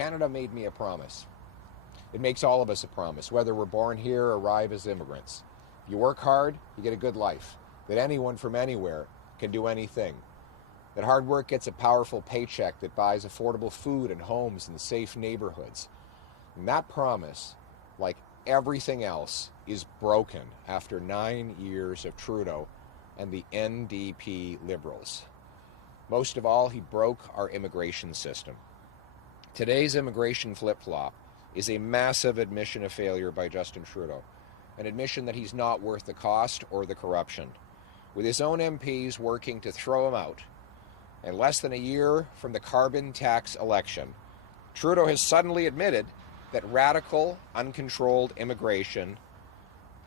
Canada made me a promise. It makes all of us a promise, whether we're born here or arrive as immigrants. If you work hard, you get a good life. That anyone from anywhere can do anything. That hard work gets a powerful paycheck that buys affordable food and homes in safe neighborhoods. And that promise, like everything else, is broken after 9 years of Trudeau and the NDP Liberals. Most of all, he broke our immigration system. Today's immigration flip-flop is a massive admission of failure by Justin Trudeau, an admission that he's not worth the cost or the corruption. With his own MPs working to throw him out, and less than a year from the carbon tax election, Trudeau has suddenly admitted that radical, uncontrolled immigration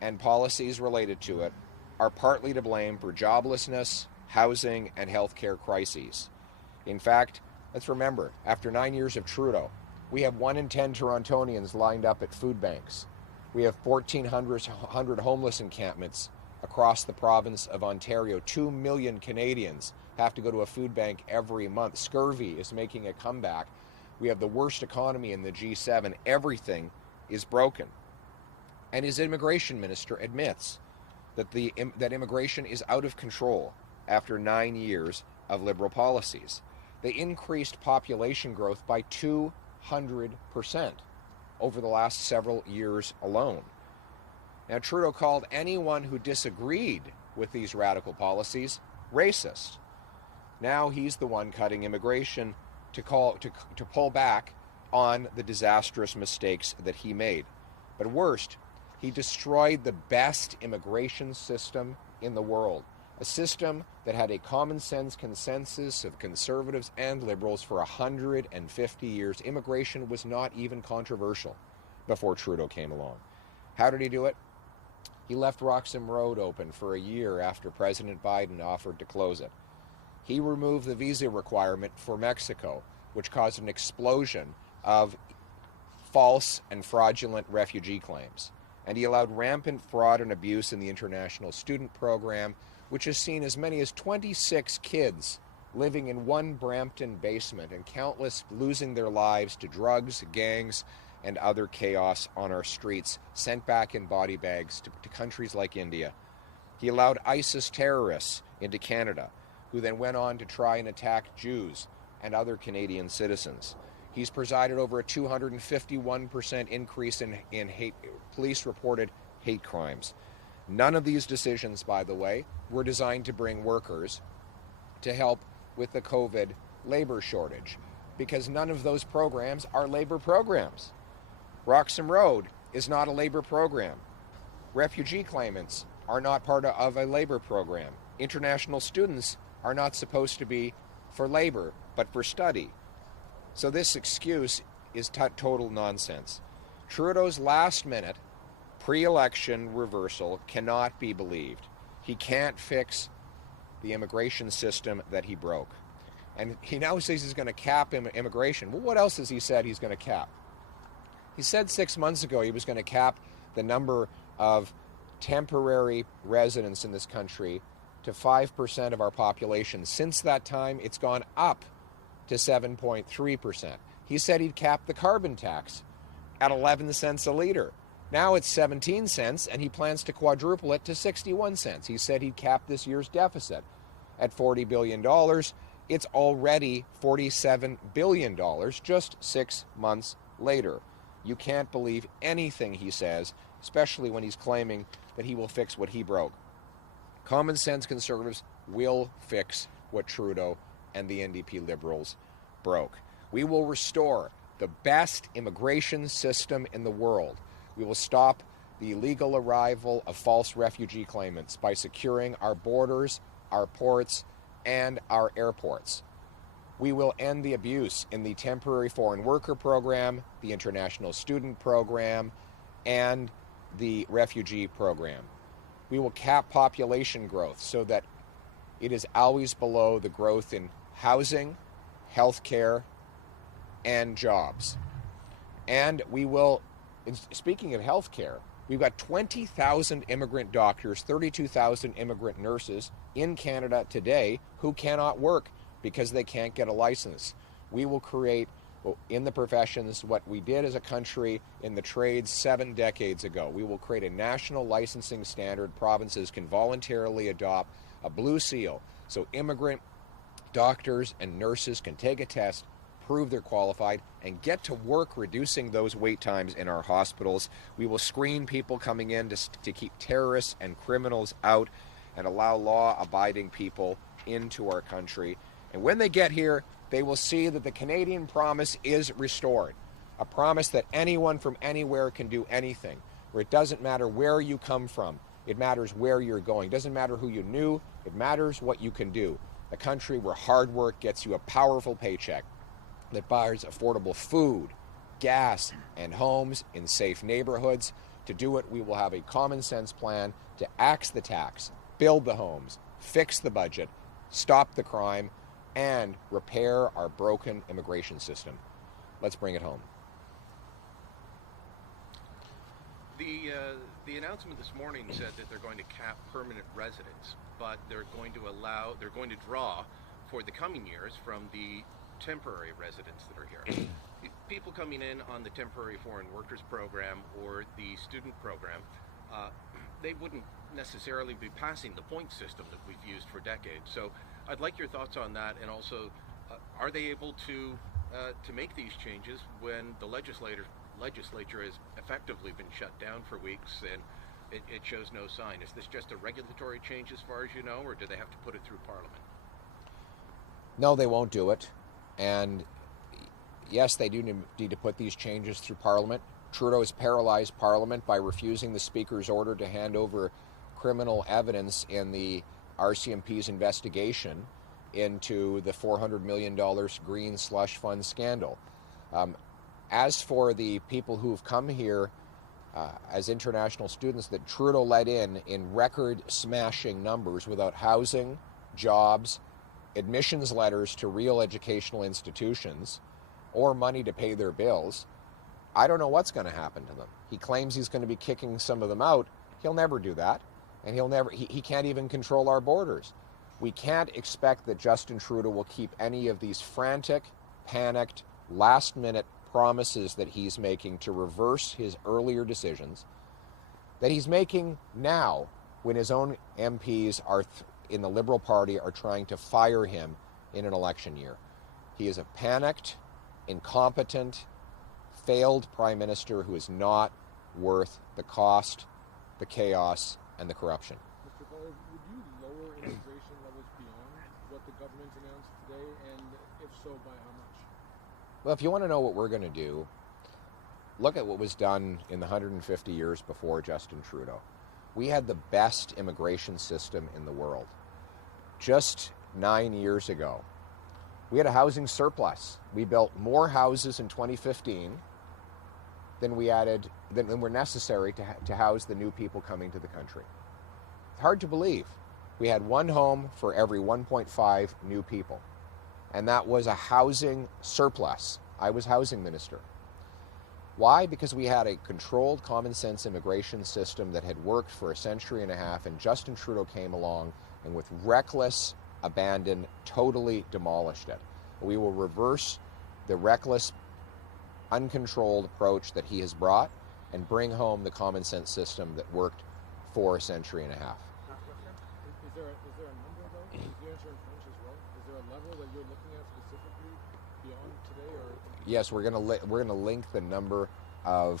and policies related to it are partly to blame for joblessness, housing, and healthcare crises. In fact, let's remember, after 9 years of Trudeau, we have 1 in 10 Torontonians lined up at food banks. We have 1,400 homeless encampments across the province of Ontario. 2 million Canadians have to go to a food bank every month. Scurvy is making a comeback. We have the worst economy in the G7. Everything is broken. And his immigration minister admits that immigration is out of control after 9 years of Liberal policies. They increased population growth by 200% over the last several years alone. Now, Trudeau called anyone who disagreed with these radical policies racist. Now he's the one cutting immigration to pull back on the disastrous mistakes that he made. But worst, he destroyed the best immigration system in the world. A system that had a common sense consensus of conservatives and liberals for 150 years. Immigration was not even controversial before Trudeau came along. How did he do it? He left Roxham Road open for a year after President Biden offered to close it. He removed the visa requirement for Mexico, which caused an explosion of false and fraudulent refugee claims. And he allowed rampant fraud and abuse in the international student program, which has seen as many as 26 kids living in one Brampton basement and countless losing their lives to drugs, gangs, and other chaos on our streets, sent back in body bags to countries like India. He allowed ISIS terrorists into Canada, who then went on to try and attack Jews and other Canadian citizens. He's presided over a 251% increase in police-reported hate crimes. None of these decisions, by the way, were designed to bring workers to help with the COVID labor shortage, because none of those programs are labor programs. Roxham Road is not a labor program. Refugee claimants are not part of a labor program. International students are not supposed to be for labor, but for study. So this excuse is total nonsense. Trudeau's last-minute pre-election reversal cannot be believed. He can't fix the immigration system that he broke. And he now says he's going to cap immigration. Well, what else has he said he's going to cap? He said 6 months ago he was going to cap the number of temporary residents in this country to 5% of our population. Since that time, it's gone up to 7.3%. He said he'd cap the carbon tax at 11 cents a liter. Now it's 17 cents, and he plans to quadruple it to 61 cents. He said he'd cap this year's deficit at $40 billion. It's already $47 billion just 6 months later. You can't believe anything he says, especially when he's claiming that he will fix what he broke. Common sense conservatives will fix what Trudeau and the NDP Liberals broke. We will restore the best immigration system in the world. We will stop the illegal arrival of false refugee claimants by securing our borders, our ports, and our airports. We will end the abuse in the temporary foreign worker program, the international student program, and the refugee program. We will cap population growth so that it is always below the growth in housing, healthcare, and jobs. And we will, speaking of healthcare, we've got 20,000 immigrant doctors, 32,000 immigrant nurses in Canada today who cannot work because they can't get a license. We will create in the professions, what we did as a country in the trades 7 decades ago. We will create a national licensing standard. Provinces can voluntarily adopt a blue seal, so immigrant doctors and nurses can take a test, prove they're qualified, and get to work reducing those wait times in our hospitals. We will screen people coming in to keep terrorists and criminals out and allow law-abiding people into our country. And when they get here, they will see that the Canadian promise is restored. A promise that anyone from anywhere can do anything, where it doesn't matter where you come from, it matters where you're going. It doesn't matter who you knew, it matters what you can do. A country where hard work gets you a powerful paycheck, that buys affordable food, gas, and homes in safe neighborhoods. To do it, we will have a common sense plan to axe the tax, build the homes, fix the budget, stop the crime, and repair our broken immigration system. Let's bring it home. The announcement this morning said that they're going to cap permanent residents, but they're going to draw for the coming years from the temporary residents that are here. People coming in on the temporary foreign workers program or the student program, they wouldn't necessarily be passing the point system that we've used for decades. So I'd like your thoughts on that, and also, are they able to make these changes when the legislature has effectively been shut down for weeks and it shows no sign? Is this just a regulatory change as far as you know, or do they have to put it through Parliament? No, they won't do it. And yes, they do need to put these changes through Parliament. Trudeau has paralyzed Parliament by refusing the Speaker's order to hand over criminal evidence in the RCMP's investigation into the $400 million green slush fund scandal. As for the people who've come here as international students that Trudeau let in record-smashing numbers without housing, jobs, admissions letters to real educational institutions, or money to pay their bills, I don't know what's going to happen to them. He claims he's going to be kicking some of them out. He'll never do that. And he can't even control our borders. We can't expect that Justin Trudeau will keep any of these frantic, panicked, last-minute promises that he's making to reverse his earlier decisions, that he's making now when his own MPs in the Liberal Party are trying to fire him in an election year. He is a panicked, incompetent, failed prime minister who is not worth the cost, the chaos, and the corruption. Mr. Poilievre, would you lower immigration levels beyond what the government's announced today, and if so, by how much? Well, if you want to know what we're going to do, look at what was done in the 150 years before Justin Trudeau. We had the best immigration system in the world. Just 9 years ago, we had a housing surplus. We built more houses in 2015 than were necessary to house the new people coming to the country. It's hard to believe. We had one home for every 1.5 new people, and that was a housing surplus. I was housing minister. Why? Because we had a controlled, common sense immigration system that had worked for a century and a half, and Justin Trudeau came along and with reckless abandon totally demolished it. We will reverse the reckless, uncontrolled approach that he has brought and bring home the common sense system that worked for a century and a half. Is there a number, though? Is the answer in French as well? Is there a level that you're looking at specifically beyond today? Or yes, we're going to link the number of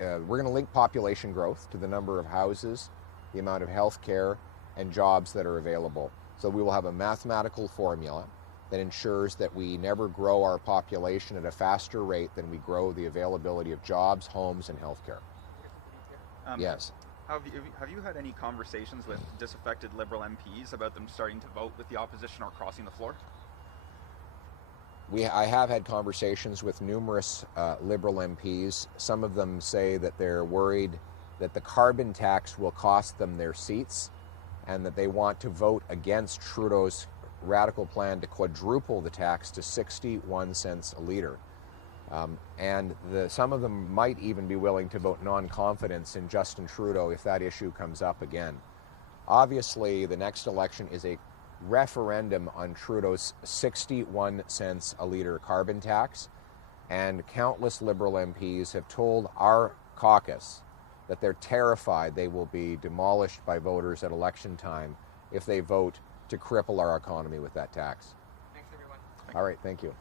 we're going to link population growth to the number of houses, the amount of health care, and jobs that are available. So we will have a mathematical formula that ensures that we never grow our population at a faster rate than we grow the availability of jobs, homes, and health care. Yes. Have you had any conversations with disaffected Liberal MPs about them starting to vote with the opposition or crossing the floor? I have had conversations with numerous Liberal MPs. Some of them say that they're worried that the carbon tax will cost them their seats and that they want to vote against Trudeau's radical plan to quadruple the tax to 61 cents a litre. Some of them might even be willing to vote non-confidence in Justin Trudeau if that issue comes up again. Obviously, the next election is a referendum on Trudeau's 61 cents a litre carbon tax, and countless Liberal MPs have told our caucus that they're terrified they will be demolished by voters at election time if they vote to cripple our economy with that tax. Thanks, everyone. All right, thank you.